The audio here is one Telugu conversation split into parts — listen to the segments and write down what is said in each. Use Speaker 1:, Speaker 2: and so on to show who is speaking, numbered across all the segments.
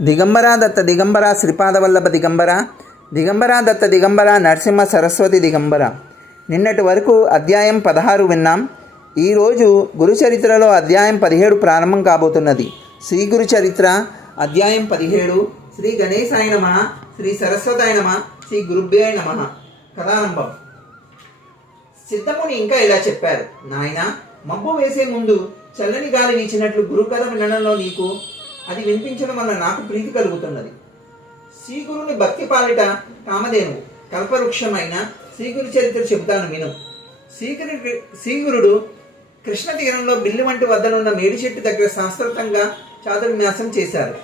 Speaker 1: దిగంబరా దత్త దిగంబర శ్రీపాదవల్లభ దిగంబర దిగంబరా దత్త దిగంబర నరసింహ సరస్వతి దిగంబర నిన్నటి వరకు అధ్యాయం పదహారు విన్నాం. ఈరోజు గురు చరిత్రలో అధ్యాయం పదిహేడు ప్రారంభం కాబోతున్నది. శ్రీ గురు చరిత్ర అధ్యాయం పదిహేడు. శ్రీ గణేశాయ నమ శ్రీ సరస్వతాయ నమ శ్రీ గురుభ్యాయ నమ. కథారంభం. సిద్ధముని ఇంకా ఇలా చెప్పారు. నాయన మబ్బు వేసే ముందు చల్లని గాలి వీచినట్లు గురుకథ వినడంలో నీకు అది వినిపించడం వల్ల నాకు ప్రీతి కలుగుతున్నది. శ్రీగురుని భక్తి పాలిట కామధేనువు. కల్పవృక్షమైన శ్రీగురు చరిత్ర చెబుతాను విను. శ్రీగురు శ్రీగురుడు కృష్ణ తీరంలో బిల్లు వంటి వద్దనున్న మేడి చెట్టు దగ్గర శాస్త్రతంగా చాతుర్న్యాసం చేశారు.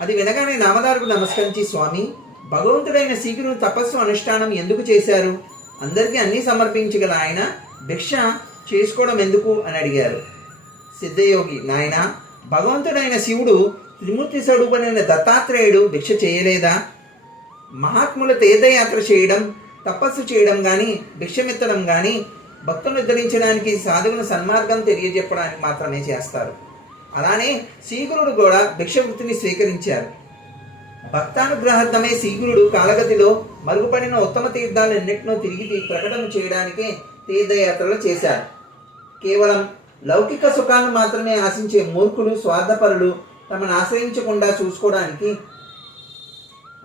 Speaker 1: అది వినగానే నామదారుకు నమస్కరించి స్వామి భగవంతుడైన శ్రీగురుని తపస్సు అనుష్ఠానం ఎందుకు చేశారు? అందరికీ అన్నీ సమర్పించగల ఆయన భిక్ష చేసుకోవడం ఎందుకు? అని అడిగారు. సిద్ధయోగి నాయన భగవంతుడైన శివుడు త్రిమూర్తి స్వరూపమైన దత్తాత్రేయుడు భిక్ష చేయలేదా? మహాత్ముల తీర్థయాత్ర చేయడం తపస్సు చేయడం కానీ భిక్షమెత్తడం కానీ భక్తులను ఉద్ధరించడానికి సాధువుల సన్మార్గం తెలియజెప్పడానికి మాత్రమే చేస్తారు. అలానే శీఘ్రుడు కూడా భిక్ష వృత్తిని స్వీకరించారు. భక్తానుగ్రహార్థమే శీఘ్రుడు కాలగతిలో మరుగుపడిన ఉత్తమ తీర్థాలన్నింటినో తిరిగి ప్రకటన చేయడానికే తీర్థయాత్రలు చేశారు. కేవలం లౌకిక సుఖాలను మాత్రమే ఆశించే మూర్ఖులు స్వార్థపరులు తమను ఆశ్రయించకుండా చూసుకోవడానికి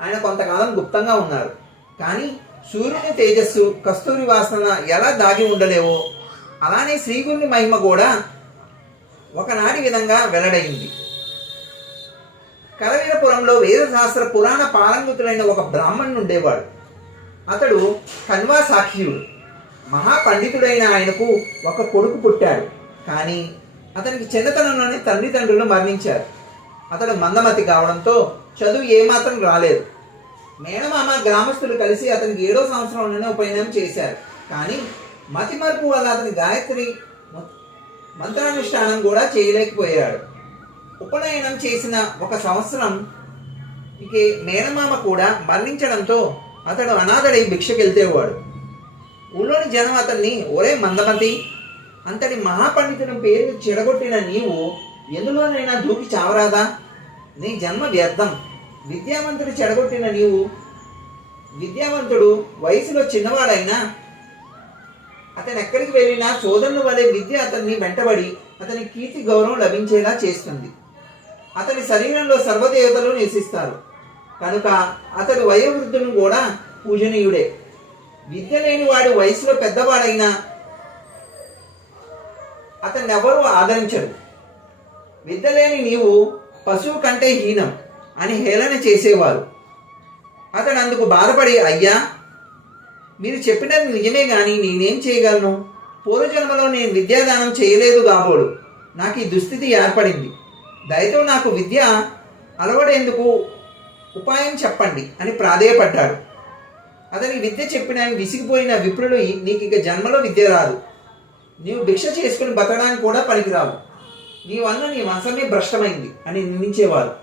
Speaker 1: ఆయన కొంతకాలం గుప్తంగా ఉన్నారు. కానీ సూర్యుని తేజస్సు కస్తూరి వాసన ఎలా దాగి ఉండలేవో అలానే శ్రీగురుని మహిమ కూడా ఒకనాటి విధంగా వెల్లడైంది. కలవీరపురంలో వేదశాస్త్ర పురాణ పారంగుతులైన ఒక బ్రాహ్మణుడు ఉండేవాడు. అతడు కన్వా సాక్షియుడు మహాపండితుడైన ఆయనకు ఒక కొడుకు పుట్టాడు. కానీ అతనికి చిన్నతనంలోనే తల్లిదండ్రులు మరణించారు. అతడు మందమతి కావడంతో చదువు ఏమాత్రం రాలేదు. మేనమామ గ్రామస్తులు కలిసి అతనికి ఏడో సంవత్సరంలోనే ఉపనయనం చేశారు. కానీ మతి మార్పు వల్ల అతని గాయత్రి మంత్రానుష్ఠానం కూడా చేయలేకపోయాడు. ఉపనయనం చేసిన ఒక సంవత్సరం ఇక మేనమామ కూడా మరణించడంతో అతడు అనాథడై భిక్షకెళ్తేవాడు. ఊళ్ళోని జనం అతన్ని ఒరే మందమతి అంతటి మహాపండితుని పేరు చెడగొట్టిన నీవు ఎందులోనైనా దూకి చావరాదా? నీ జన్మ వ్యర్థం. విద్యావంతుడు చెడగొట్టిన నీవు విద్యావంతుడు వయసులో చిన్నవాడైనా అతను ఎక్కడికి వెళ్ళినా సోదరుల వలె విద్య అతన్ని వెంటబడి అతని కీర్తి గౌరవం లభించేలా చేస్తుంది. అతని శరీరంలో సర్వదేవతలు నివసిస్తారు. కనుక అతడు వయోవృద్ధులను కూడా పూజనీయుడే. విద్య లేని వాడు వయసులో పెద్దవాడైనా అతన్ని ఎవరు ఆదరించరు. విద్య లేని నీవు పశువు కంటే హీనం అని హేళన చేసేవారు. అతడు అందుకు బాధపడి అయ్యా మీరు చెప్పినది నిజమే కానీ నేనేం చేయగలను? పూర్వజన్మలో నేను విద్యాదానం చేయలేదు కాబోడు నాకు ఈ దుస్థితి ఏర్పడింది. దయతో నాకు విద్య అలవడేందుకు ఉపాయం చెప్పండి అని ప్రాధేయపడ్డాడు. అతని విద్య చెప్పిన విసిగిపోయిన విప్రుడు నీకు ఇక జన్మలో విద్య రాదు. నీవు భిక్ష చేసుకుని బతకడానికి కూడా పనికిరావు. నీ వల్ల నీ వంశమే భ్రష్టమైంది అని నిందించేవారు.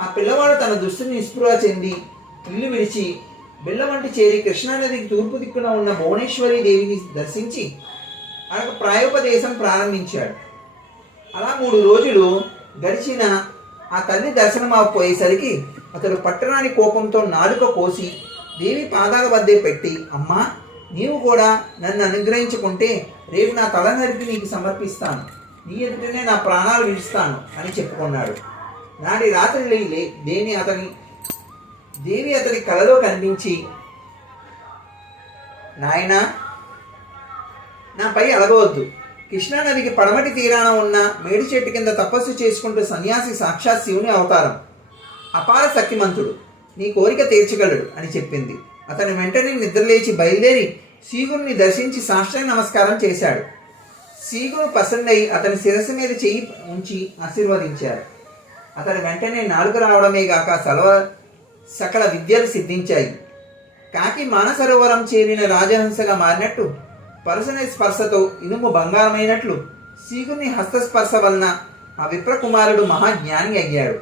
Speaker 1: ఆ పిల్లవాడు తన దుస్తుని నిస్పృహ చెంది ఇల్లు విడిచి బెల్లవంటి చేరి కృష్ణానదికి తూర్పు దిక్కున ఉన్న భువనేశ్వరి దేవిని దర్శించి ఆయన ప్రాయోపదేశం ప్రారంభించాడు. అలా మూడు రోజులు గడిచిన ఆ తల్లి దర్శనం పోయేసరికి అతడు పట్టణాని కోపంతో నాలుక కోసి దేవి పాదాల వద్దే పెట్టి అమ్మా నీవు కూడా నన్ను అనుగ్రహించుకుంటే రేపు నా తల నరికి నీకు సమర్పిస్తాను. నీ ఎదుటనే నా ప్రాణాలు విడుస్తాను అని చెప్పుకున్నాడు. నాటి రాత్రి లే దేని అతని దేవి అతని కలలో కనిపించి నాయనా నాపై అలగవద్దు కృష్ణానదికి పడమటి తీరాన ఉన్న మేడి చెట్టు కింద తపస్సు చేసుకుంటూ సన్యాసి సాక్షాత్ శివుని అవతారం. అపార శక్తిమంతుడు. నీ కోరిక తీర్చగలడు అని చెప్పింది. అతను వెంటనే నిద్రలేచి బయలుదేరి శ్రీగురుని దర్శించి సాష్టాంగ నమస్కారం చేశాడు. శ్రీగురు ప్రసన్నై అతని శిరస్సు మీద చేయి ఉంచి ఆశీర్వదించారు అతని వెంటనే నాలుగు రావడమే గాక సలవ సకల విద్యలు సిద్ధించాయి. కాకి మానసరోవరం చేరిన రాజహంసగా మారినట్టు పరుసని స్పర్శతో ఇనుము బంగారమైనట్లు శీగుని హస్తస్పర్శ వలన ఆ విప్రకుమారుడు మహాజ్ఞాని అయ్యాడు.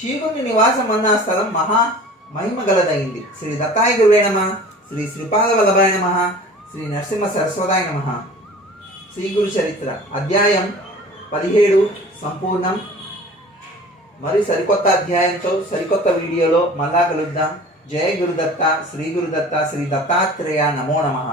Speaker 1: శీగుని నివాసం అన్న స్థలం మహా మహిమ గలదైంది. శ్రీ దత్తాయ గురువేణమా శ్రీ శ్రీపాద వల్లభాయ నమ శ్రీ నరసింహ సరస్వతాయ నమ. శ్రీ గురు చరిత్ర అధ్యాయం పదిహేడు సంపూర్ణం. మరి సరికొత్త అధ్యాయంతో సరికొత్త వీడియోలో మళ్ళా కలుద్దాం. జయ గురుదత్త శ్రీ గురుదత్త శ్రీ దత్తాత్రేయ నమో నమః.